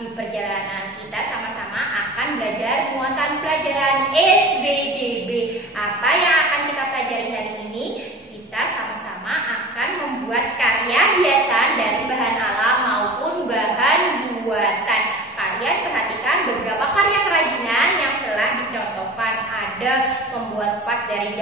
Di perjalanan kita sama-sama akan belajar muatan pelajaran SBDB. Apa yang akan kita pelajari hari ini? Kita sama-sama akan membuat karya hiasan dari bahan alam maupun bahan buatan. Kalian perhatikan beberapa karya kerajinan yang telah dicontohkan. Ada membuat vas dari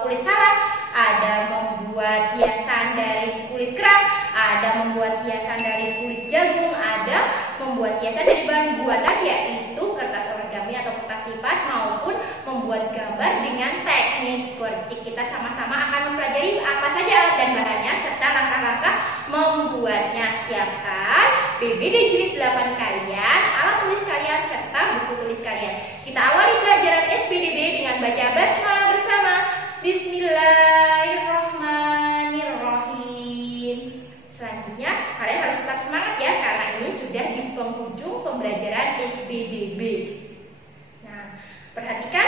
kulit salak, ada membuat hiasan dari kulit kerang, ada membuat hiasan dari kulit jagung, ada membuat hiasan dari bahan buatan yaitu kertas origami atau kertas lipat maupun membuat gambar dengan teknik percik. Kita sama-sama akan mempelajari apa saja alat dan bahannya serta langkah-langkah membuatnya. Siapkan BBD jilid 8 kalian, alat tulis kalian serta buku tulis kalian. Kita awali pelajaran SBDB dengan baca basmalah bersama. Bismillahirrahmanirrahim. Selanjutnya kalian harus tetap semangat ya, karena ini sudah di penghujung pembelajaran SBDB. Nah, perhatikan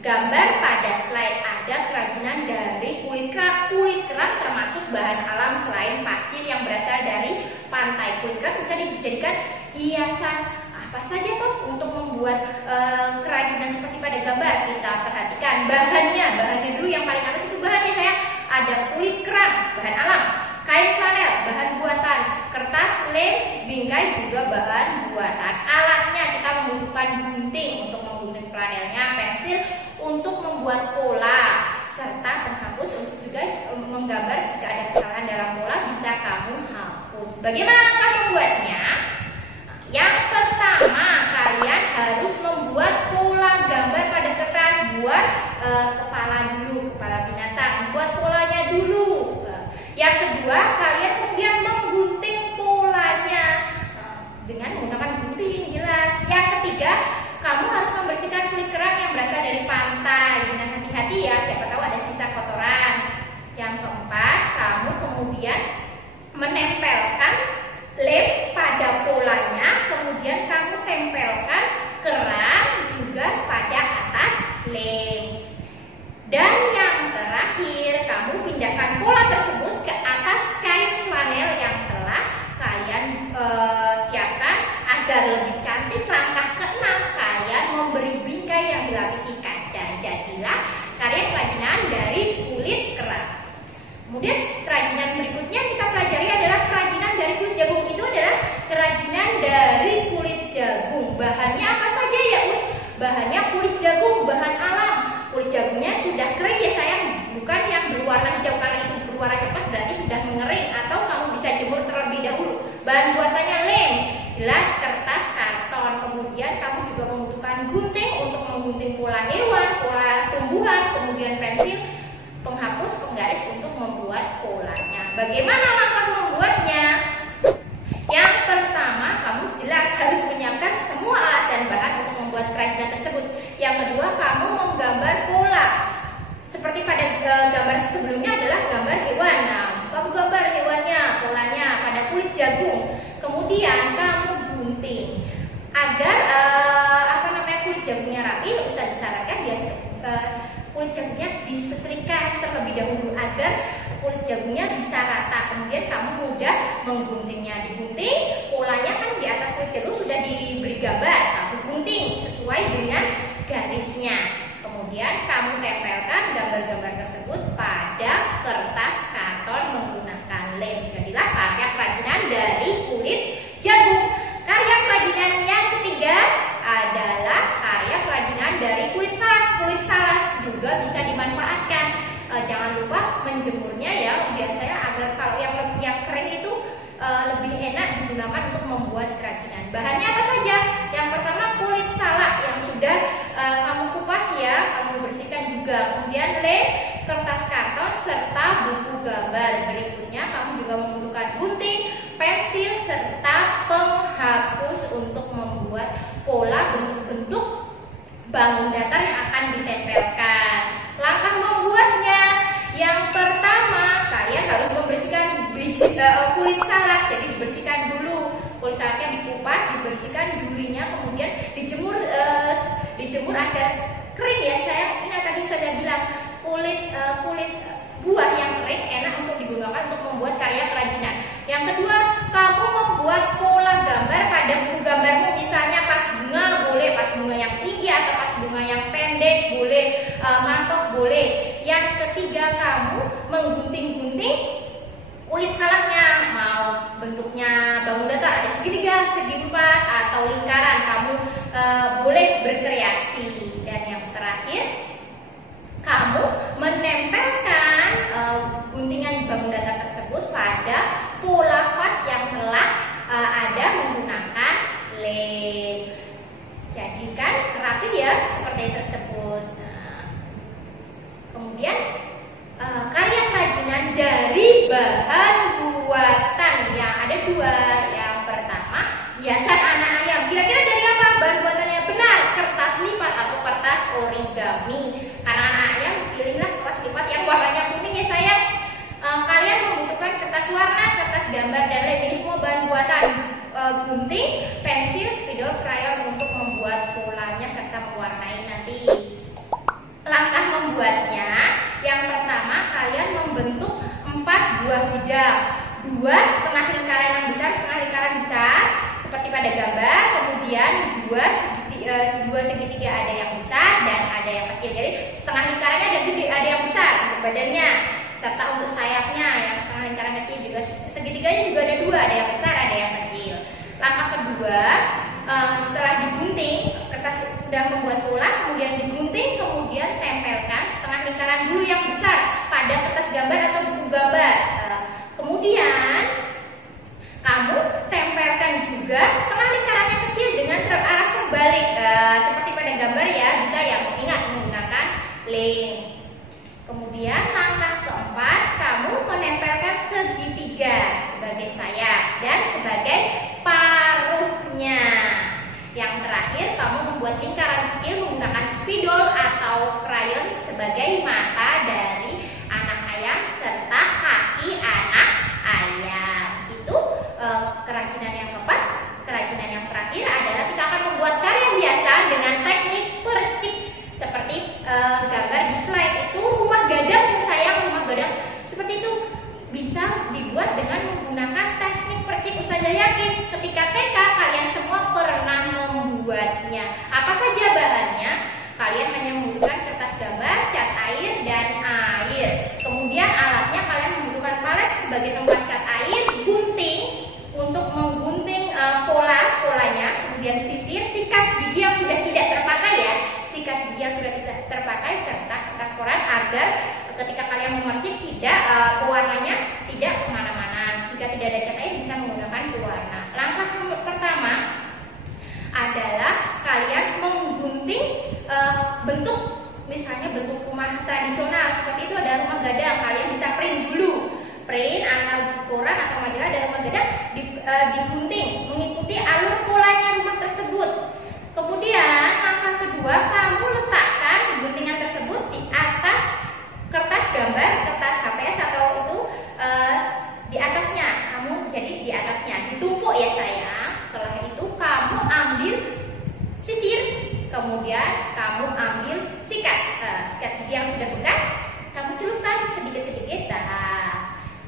gambar pada slide. Ada kerajinan dari kulit kerang termasuk bahan alam selain pasir yang berasal dari pantai. Kulit kerang bisa dijadikan hiasan apa saja tuh untuk membuat kerajinan seperti pada gambar. Kita perhatikan bahannya dulu yang paling atas itu bahannya saya. Ada kulit kerang, bahan alam, kain flanel, bahan buatan, kertas lem, bingkai juga bahan buatan. Alatnya kita membutuhkan gunting untuk menggunting flanelnya, pensil untuk membuat pola, serta penghapus untuk juga menggambar jika ada kesalahan dalam pola bisa kamu hapus. Bagaimana langkah membuatnya? Yang pertama, kalian harus membuat pola gambar pada kertas. Buat kepala dulu, kepala binatang. Buat polanya dulu. Yang kedua, kalian kemudian menggunting polanya dengan menggunakan gunting, jelas. Yang ketiga, kamu harus membersihkan kulit kerang yang berasal dari pantai dengan hati-hati ya, siapa tahu ada sisa kotoran. Yang keempat, kamu kemudian menempelkan lem pada polanya, kemudian kamu tempelkan kerang juga pada atas lem. Dan yang terakhir, kamu pindahkan pola tersebut ke atas kain flanel yang telah kalian siapkan agar lebih cantik. Langkah keenam, kalian memberi bingkai yang dilapisi kaca. Jadilah karya kerajinan dari kulit kerang. Kemudian kerajinan berikutnya kita pelajari adalah kerajinan dari kulit jagung. Itu adalah kerajinan dari kulit jagung. Bahannya apa saja ya Us? Bahannya kulit jagung, bahan alam. Kulit jagungnya sudah kering ya sayang, bukan yang berwarna hijau, karena itu berwarna cepat berarti sudah mengering atau kamu bisa jemur terlebih dahulu. Bahan buatannya lem, jelas, kertas, karton. Kemudian kamu juga membutuhkan gunting untuk menggunting pola hewan, pola tumbuhan, kemudian pensil, penghapus, penggaris untuk membuat polanya. Bagaimana langkah membuatnya? Yang pertama, kamu jelas harus menyiapkan semua alat dan bahan untuk membuat kerajinan tersebut. Yang kedua, kamu menggambar pola. Seperti pada gambar sebelumnya adalah gambar hewan. Nah, kamu gambar hewannya, polanya pada kulit jagung. Kemudian kamu gunting agar kulit jagungnya rapi. Ustaz sarankan kulit jagungnya disetrika terlebih dahulu agar kulit jagungnya bisa rata. Kemudian kamu mudah mengguntingnya. Digunting, polanya kan di atas kulit jagung sudah diberi gambar. Kamu gunting sesuai dengan garisnya. Kemudian kamu tempelkan gambar-gambar tersebut pada kertas karton menggunakan lem. Jadilah karya kerajinan dari kulit jagung. Karya kerajinan yang ketiga adalah karya kerajinan dari kulit salak. Kulit salak juga bisa dimanfaatkan. Jangan lupa menjemurnya ya, biasanya agar kalau yang kering itu lebih enak digunakan untuk membuat kerajinan. Bahannya apa saja? Yang pertama kulit salak yang sudah kamu kupas ya, kamu bersihkan juga. Kemudian lem, kertas karton serta buku gambar. Berikutnya kamu juga membutuhkan gunting, pensil serta penghapus untuk membuat pola bentuk-bentuk bangun datar yang akan ditempelkan. Langkah membuatnya, yang pertama kalian harus membersihkan kulit salak. Jadi dibersihkan dulu, kulit salaknya dikupas, dibersihkan durinya, kemudian dijemur agar kering ya. Saya ingat tadi saya bilang kulit buah yang kering enak untuk digunakan untuk membuat karya kerajinan. Yang kedua, kamu membuat digunting kulit salaknya, mau bentuknya bangun datar, ada segitiga, segi empat, atau lingkaran, kamu boleh berkreasi. Dan yang terakhir, kamu menempelkan guntingan bangun datar tersebut pada pola vas yang telah ada menggunakan lem. Jadikan rapi ya seperti tersebut. Nah, kemudian karya kerajinan dari bahan buatan yang ada dua. Yang pertama, hiasan anak ayam. Kira-kira dari apa bahan buatannya? Benar, kertas lipat atau kertas origami. Karena anak ayam, pilihlah kertas lipat yang warnanya kuning ya sayang. Kalian membutuhkan kertas warna, kertas gambar, dan lem. Ini semua bahan buatan. Gunting, pensil, spidol, krayon untuk membuat polanya serta mewarnai nanti. Langkah membuatnya, yang pertama kalian membentuk 4 buah bidang, 2 setengah lingkaran yang besar, setengah lingkaran besar seperti pada gambar, kemudian 2 segitiga ada yang besar dan ada yang kecil. Jadi setengah lingkarannya ada gede, ada yang besar untuk badannya, serta untuk sayapnya yang setengah lingkaran kecil juga, segitiganya juga ada 2, ada yang besar, ada yang kecil. Langkah kedua, setelah digunting, kertas sudah membuat pola, kemudian digunting, kemudian tempelkan setengah lingkaran dulu yang besar pada kertas gambar atau buku gambar. Kemudian kamu tempelkan juga setengah lingkarannya kecil dengan arah terbalik, seperti pada gambar ya, bisa ya, ingat menggunakan lem. Kemudian langkah keempat, kamu menempelkan segitiga sebagai sayap dan sebagai paruhnya. Yang terakhir, kamu membuat lingkaran kecil menggunakan spidol atau krayon sebagai mata dari anak ayam serta kaki anak ayam. Itu kerajinan yang keempat. Kerajinan yang terakhir adalah kita akan membuat karya hiasan dengan teknik percik seperti gambar di slide itu. Rumah gadang yang sayang, rumah gadang seperti itu bisa dibuat dengan menggunakan teknik percik. Ustazah yakin ketika TK kalian semua pernah membuatnya. Apa saja bahannya? Kalian hanya membutuhkan kertas gambar, cat air, dan air. Kemudian alatnya kalian membutuhkan palet sebagai tempat cat air, gunting untuk menggunting polanya, kemudian sisir, sikat gigi yang sudah tidak terpakai ya, sikat gigi yang sudah tidak terpakai, serta kertas koran agar ketika kalian memercik tidak pewarnanya tidak kemana-mana. Jika tidak ada cat air bisa menggunakan pewarna. Langkah pertama adalah kalian menggunting bentuk, misalnya bentuk rumah tradisional seperti itu, ada rumah gadang, kalian bisa print dulu, print atau di koran atau majalah ada rumah gadang, digunting mengikuti alur polanya rumah tersebut. Kemudian langkah kedua, kamu letakkan guntingan tersebut di atas kertas gambar, kertas HPS atau itu di atasnya, kamu jadi di atasnya ditumpuk ya sayang. Setelah itu kamu ambil sisir, kemudian kamu ambil sikat gigi yang sudah bekas, kamu celupkan sedikit-sedikit.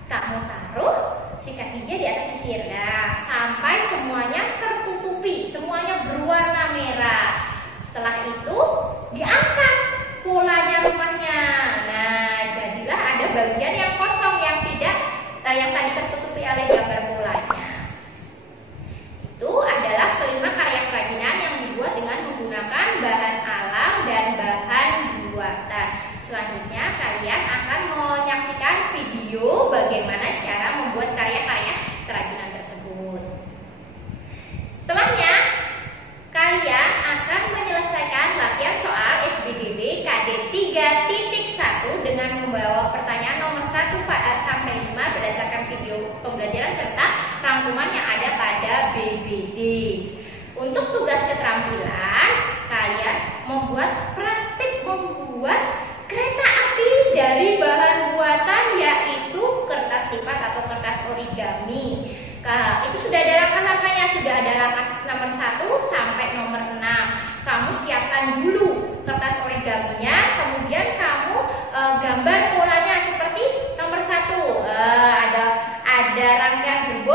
Kamu taruh sikat giginya di atas sisir, sampai semuanya tertutupi, semuanya berwarna merah. Setelah itu diangkat polanya rumahnya. Nah, jadilah ada bagian yang kosong yang tidak yang tadi tertutupi oleh gambar polanya. Itu adalah kelima karya kerajinan yang dibuat dengan menggunakan bahan alam dan bahan buatan. Selanjutnya kalian akan menyaksikan video bagaimana cara membuat karya-karya kerajinan tersebut. Setelahnya kalian akan menyelesaikan latihan soal SBDB KD 3.1 dengan membawa pertanyaan nomor 1 sampai 5 berdasarkan video pembelajaran serta rangkuman yang ada pada BBD. Untuk tugas keterampilan, kalian praktik membuat kereta api dari bahan buatan, yaitu kertas lipat atau kertas origami. Itu sudah ada langkah-langkahnya, sudah ada langkah nomor 1 sampai nomor 6. Kamu siapkan dulu kertas origaminya, kemudian kamu gambar polanya seperti nomor 1. Ada rangkaian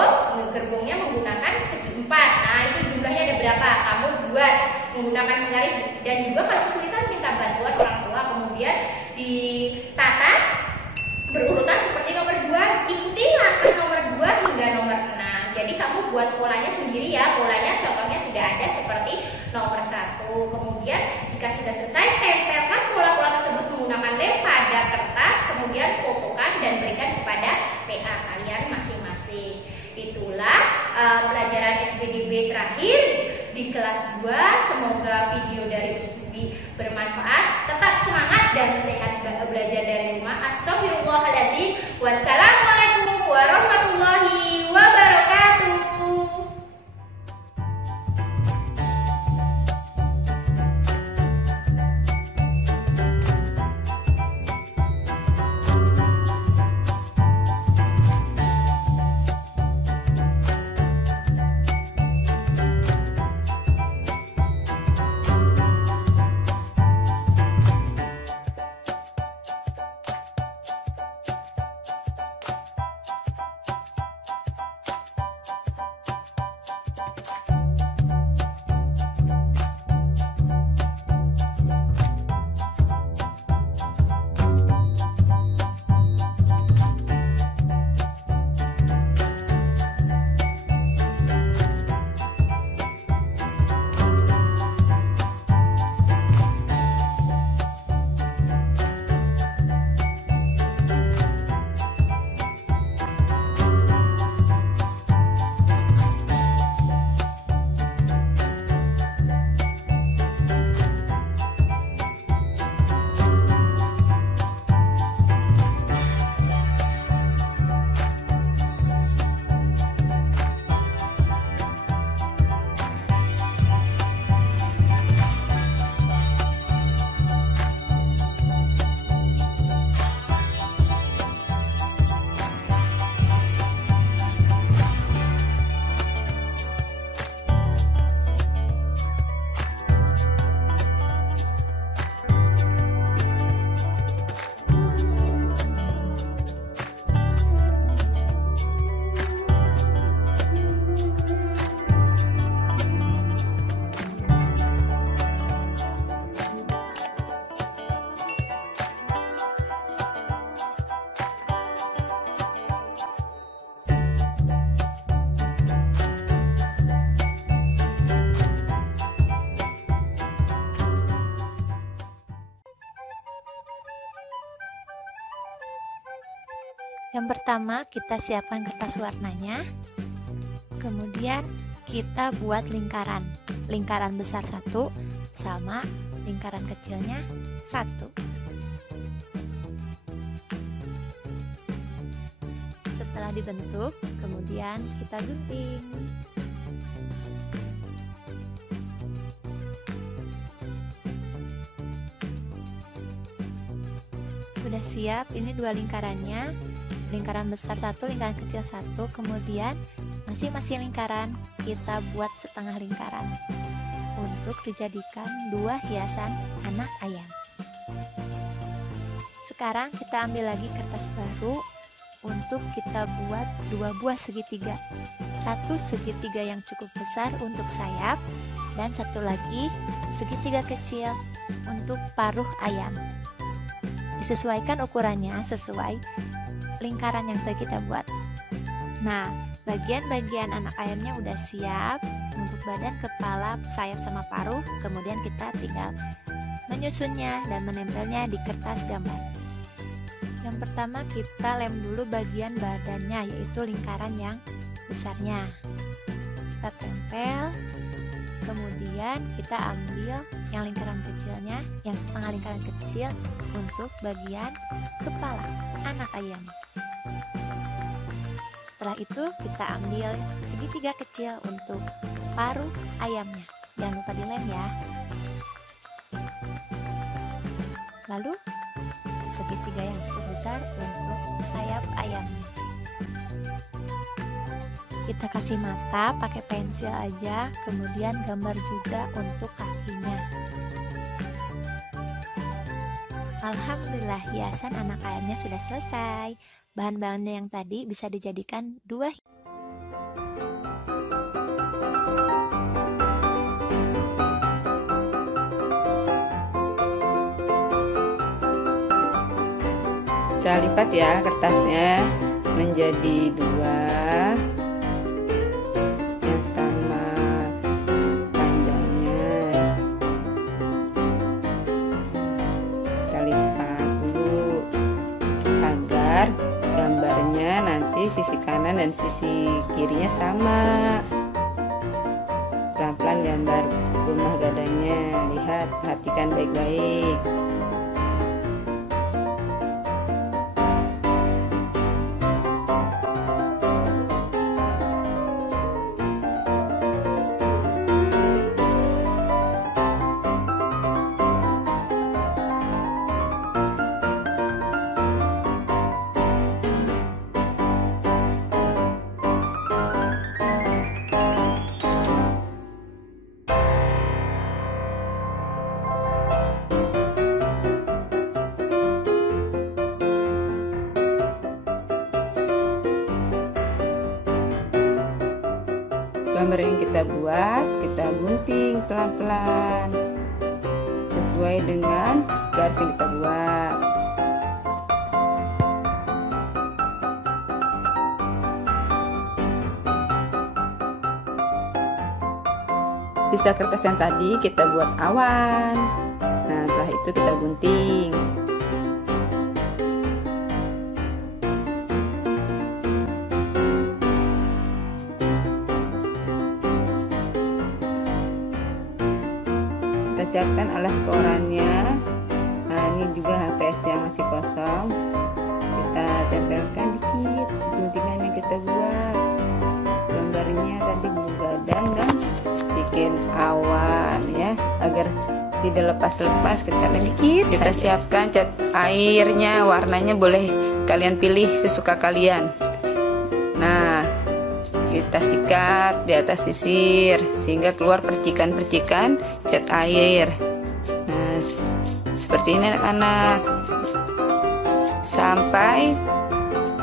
gerbongnya menggunakan segi 4. Nah, itu jumlahnya ada berapa? Kamu buat menggunakan penggaris, dan juga kalau kesulitan minta bantuan orang tua. Kemudian ditata berurutan seperti nomor 2. Ikuti langkah nomor 2 hingga nomor 6. Jadi kamu buat polanya sendiri ya. Polanya contohnya sudah ada seperti nomor 1. Kemudian jika sudah selesai, tempelkan pola-pola tersebut menggunakan lem pada kertas, kemudian fotokan dan berikan kepada PA kalian masing-masing. Itulah pelajaran SBDB terakhir di kelas 2. Semoga video dari Ustubi bermanfaat. Tetap semangat dan sehat belajar dari rumah. Astagfirullahaladzim. Wassalamualaikum warahmatullahi wabarakatuh. Yang pertama, kita siapkan kertas warnanya. Kemudian kita buat lingkaran. Lingkaran besar 1 sama lingkaran kecilnya 1. Setelah dibentuk, kemudian kita gunting. Sudah siap, ini 2 lingkarannya. Lingkaran besar 1, lingkaran kecil 1. Kemudian masing-masing lingkaran kita buat setengah lingkaran untuk dijadikan 2 hiasan anak ayam. Sekarang kita ambil lagi kertas baru untuk kita buat 2 buah segitiga. 1 segitiga yang cukup besar untuk sayap dan 1 lagi segitiga kecil untuk paruh ayam. Disesuaikan ukurannya sesuai lingkaran yang tadi kita buat. Nah, bagian-bagian anak ayamnya udah siap untuk badan, kepala, sayap sama paruh. Kemudian kita tinggal menyusunnya dan menempelnya di kertas gambar. Yang pertama kita lem dulu bagian badannya, yaitu lingkaran yang besarnya. Kita tempel. Kemudian kita ambil yang lingkaran kecilnya, yang setengah lingkaran kecil untuk bagian kepala anak ayam. Setelah itu kita ambil segitiga kecil untuk paruh ayamnya. Jangan lupa dilem ya. Lalu segitiga yang cukup besar untuk sayap ayamnya. Kita kasih mata pakai pensil aja, kemudian gambar juga untuk kakinya. Alhamdulillah, hiasan anak ayamnya sudah selesai. Bahan-bahannya yang tadi bisa dijadikan 2. Kita lipat ya kertasnya menjadi 2 yang sama panjangnya. Kita lipat dulu agar gambarnya nanti sisi kanan dan sisi kirinya sama. Pelan-pelan gambar rumah gadangnya, lihat, perhatikan baik-baik. Gambar yang kita buat, kita gunting pelan-pelan sesuai dengan garis yang kita buat. Sisa kertas yang tadi kita buat awan. Nah, setelah itu kita gunting. Kita siapkan alas korannya. Nah, ini juga HPS yang masih kosong, kita tempelkan dikit guntingan yang kita buat. Gambarnya tadi bulu gadang dan bikin awan ya, agar tidak lepas-lepas. Kita dikit kita siapkan cat airnya, warnanya boleh kalian pilih sesuka kalian. Nah, kita sikat di atas sisir sehingga keluar percikan-percikan cat air. Nah, seperti ini anak-anak, sampai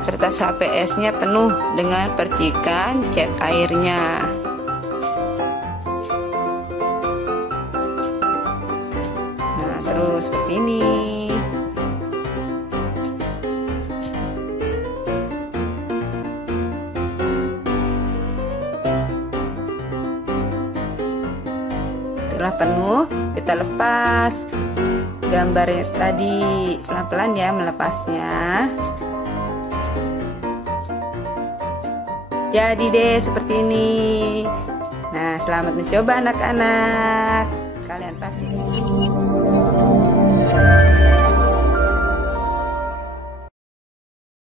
kertas HPS-nya penuh dengan percikan cat airnya. Nah, terus seperti ini. Setelah penuh, kita lepas gambarnya tadi, pelan-pelan ya melepasnya. Jadi deh seperti ini. Nah, selamat mencoba anak-anak. Kalian pasti